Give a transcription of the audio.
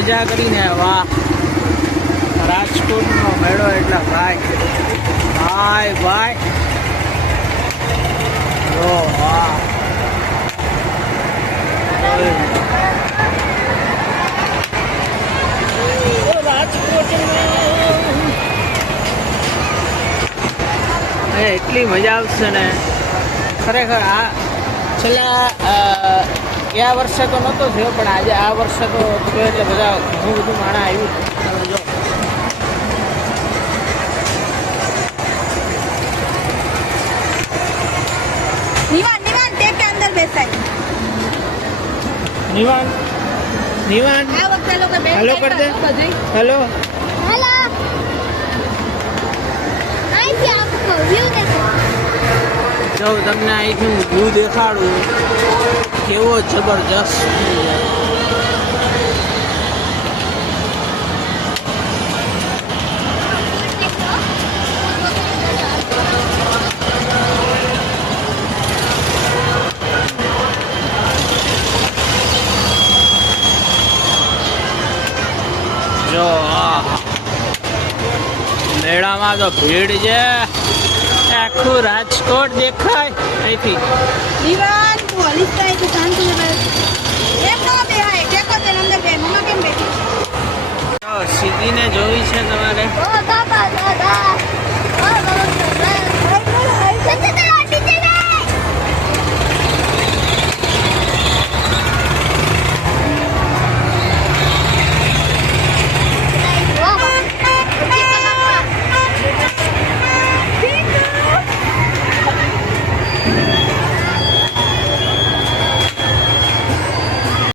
મજા કરીને. વાહ, રાજકોટનો મેળો એટલે ભાઈ ભાઈ ભાઈ ઓ વાહ. એટલી મજા આવશે ને ખરેખર. આ છેલ્લા ગયા વર્ષે તો નહોતો થયો, પણ આજે આ વર્ષે તો થયો એટલે બધા ઘણું બધું માણસ આવ્યું. તમે જો નિવાન નિવાન ટેક કે અંદર બેસાય. નિવાન નિવાન આ વખતે લોકો હેલો કર દે. Hello hello. અહીંથી આખો વ્યૂ દેખો. જો તમને અહીંથી વ્યૂ દેખાડું કેવો જબરજસ્ત. જો મેળામાં તો ભીડ છે, આખું રાજકોટ દેખાય અહીંથી. નિવાન તું હલીસ થાય તો શાંત રહે. એમ ન બેહાય ટેકો દે અંદર બે. મમ્મા કેમ બેઠી? સીધીને જોવી છે તમારે. ઓ દાદા દાદા